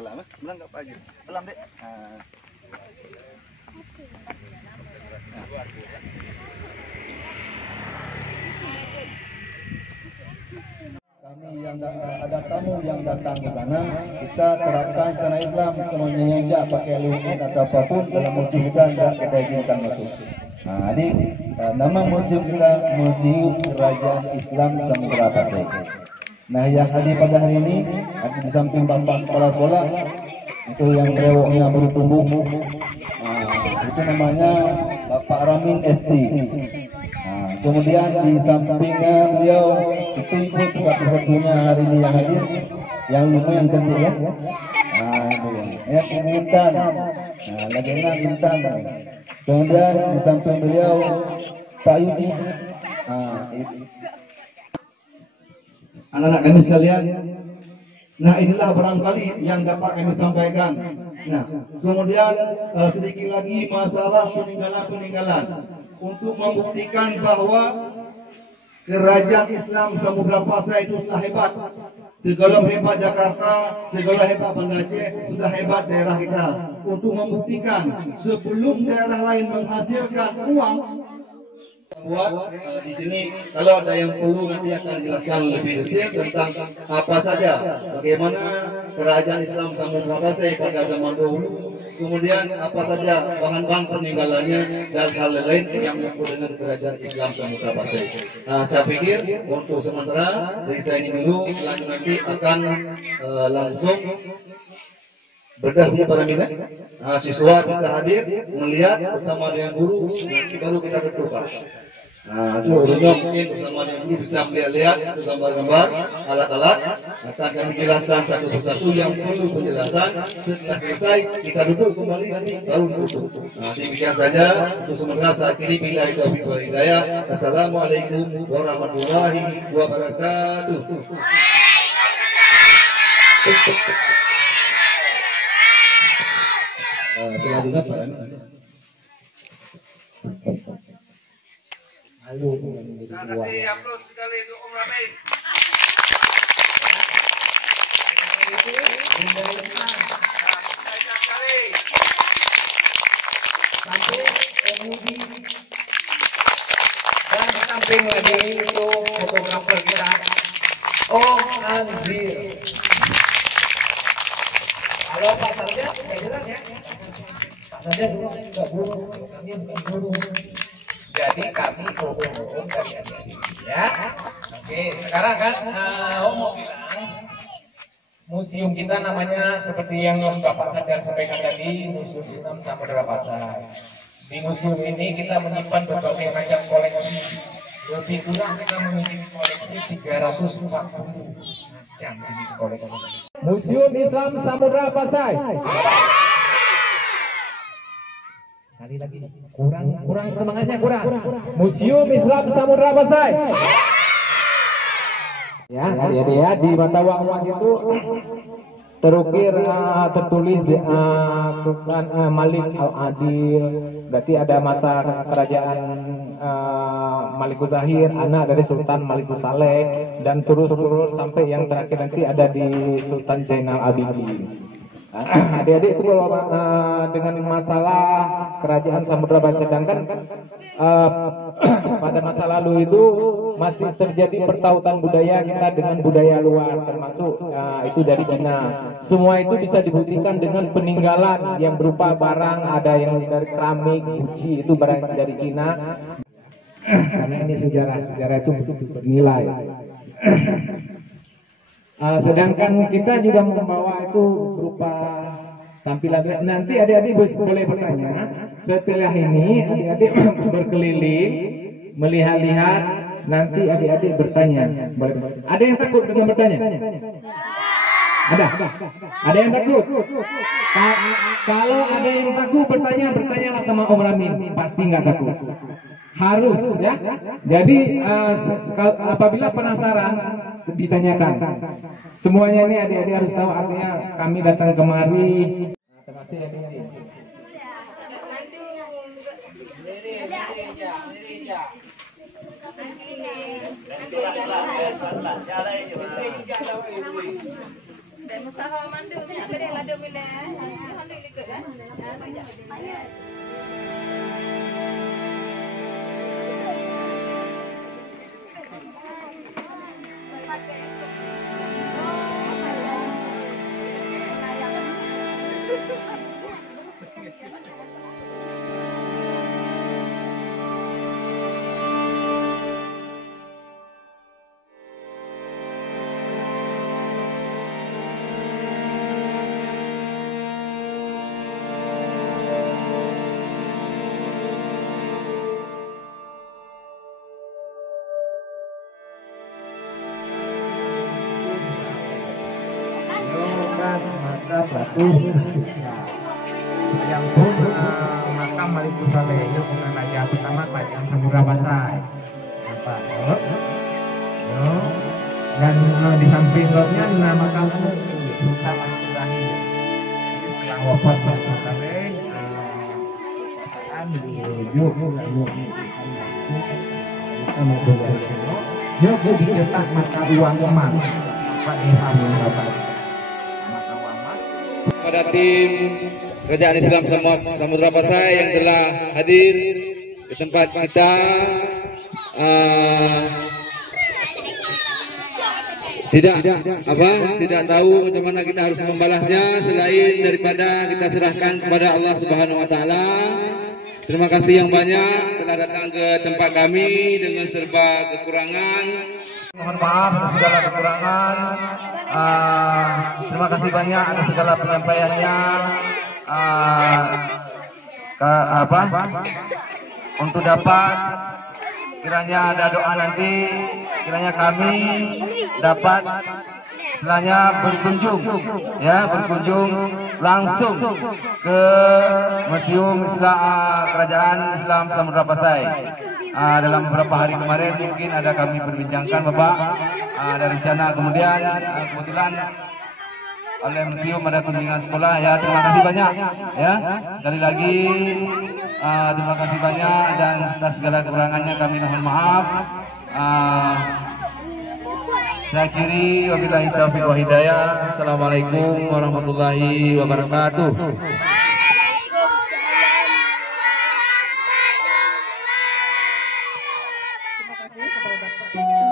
pelan pelan nggak pagi pelan dek. Kami yang ada tamu yang datang ke sana, kita terapkan sana Islam, menyenja pakai lumpur atau apapun dalam museum kita tidak kita izinkan masuk. Nah, ini nama museum kita Museum Kerajaan Islam Samudra Pasai. Nah, yang hadir pada hari ini ada di samping Bapak Kepala Sekolah itu yang brewoknya baru tumbuh. Itu namanya Bapak Ramin ST. Kemudian di sampingnya beliau itu ikut satu-satunya hari ini yang hadir, yang lumayan cantik ya. Ya Intan, Lagena Intan. Kemudian di samping beliau Pak Yudi. Anak-anak kami sekalian, nah inilah barangkali yang dapat kami sampaikan. Nah, kemudian sedikit lagi masalah peninggalan-peninggalan untuk membuktikan bahwa Kerajaan Islam Samudra Pasai itu sudah hebat. Segala hebat Jakarta, segala hebat Banda Aceh, sudah hebat daerah kita. Untuk membuktikan sebelum daerah lain menghasilkan uang, buat di sini kalau ada yang perlu nanti akan dijelaskan lebih detail tentang apa saja bagaimana Kerajaan Islam Samudra Pasai pada zaman dahulu, kemudian apa saja bahan-bahan peninggalannya dan hal lain yang menyangkut dengan Kerajaan Islam Samudra Pasai. Saya pikir untuk sementara dari saya ini dulu, nanti akan langsung berdah para minat. Siswa bisa hadir melihat bersama dengan guru, nanti baru kita bertukar. Gurunya mungkin bersama dengan guru bisa melihat gambar-gambar, alat-alat, akan kami jelaskan satu persatu yang perlu penjelasan. Setelah selesai kita duduk kembali nanti baru duduk. Demikian saja untuk sementara saya akhiri, billahi taufiq wal hidayah. Assalamualaikum warahmatullahi wabarakatuh. Selanjutnya Pak. Terima kasih aplaus sekali untuk Om Ramin. Dan di samping lagi itu fotografer kita Om Anzir. Halo Pak Sarja, jelas ya? Pak Sarja juga guru, kami bukan guru. Jadi kami bohong dari adik-adik ya. Oke, sekarang kan Om mau bilang museum kita namanya seperti yang Bapak Sadar sampaikan tadi, Museum Islam Samudra Pasai. Di museum ini kita menyimpan berbagai macam koleksi. Lebih kurang kita memiliki koleksi 340 macam jenis koleksi. Museum Islam Samudra Pasai. Kali lagi kurang semangatnya kurang. Museum Islam Samudra Pasai. Ya, ya di mata uang emas itu terukir tertulis Sultan Malik Al-Adil. Berarti ada masa kerajaan Malik Zahir, anak dari Sultan Malik Saleh, dan terus sampai yang terakhir nanti ada di Sultan Zainal Abidin. Adik-adik itu kalau dengan masalah Kerajaan Samudra Pasai, sedangkan pada masa lalu itu masih terjadi pertautan budaya kita dengan budaya luar, termasuk itu dari Cina. Semua itu bisa dibuktikan dengan peninggalan yang berupa barang, ada yang dari keramik, uji, itu barang dari Cina. Karena ini sejarah itu bernilai. Sedangkan kita juga membawa itu berupa tampilan. Nanti adik-adik boleh bertanya. Setelah ini adik-adik berkeliling, melihat-lihat. Nanti adik-adik bertanya. Ada yang takut dengan bertanya? Ada yang takut? Kalau ada yang takut bertanyalah sama Om Ramin. Pasti nggak takut. Harus ya. Jadi apabila penasaran, ditanyakan. Semuanya ini adik-adik harus tahu, artinya kami datang kemari. Terima kasih ya. Masalah mandu ni ada yang lada bila, ada ikut kan? Batu yang pun makam Maliku Saleh itu bukan raja pertama Kerajaan Samudra Pasai dan di samping lotnya dinamakan Sultan Ibrahim. Setelah wafat Maliku Saleh Joko dicetak mata uang emas Pak Ilham yang dapat pada tim Kerajaan Islam Samudra Pasai yang telah hadir di tempat kita. Tidak tahu macam mana kita harus membalasnya selain daripada kita serahkan kepada Allah Subhanahu wa taala. Terima kasih yang banyak telah datang ke tempat kami dengan serba kekurangan. Mohon maaf atas segala kekurangan. Terima kasih banyak atas segala penyampaiannya. Untuk dapat kiranya ada doa nanti, kiranya kami dapat istilahnya berkunjung langsung ke Museum Kerajaan Islam Samudra Pasai. Dalam beberapa hari kemarin mungkin ada kami perbincangkan Bapak, ada rencana kemudian kebetulan oleh museum ada kunjungan sekolah ya. Terima kasih banyak ya, sekali lagi terima kasih banyak dan atas segala kekurangannya kami mohon maaf. Saya akhiri wabillahi taufiq wa hidayah. Assalamualaikum warahmatullahi wabarakatuh. Terima kasih kepada Bapak.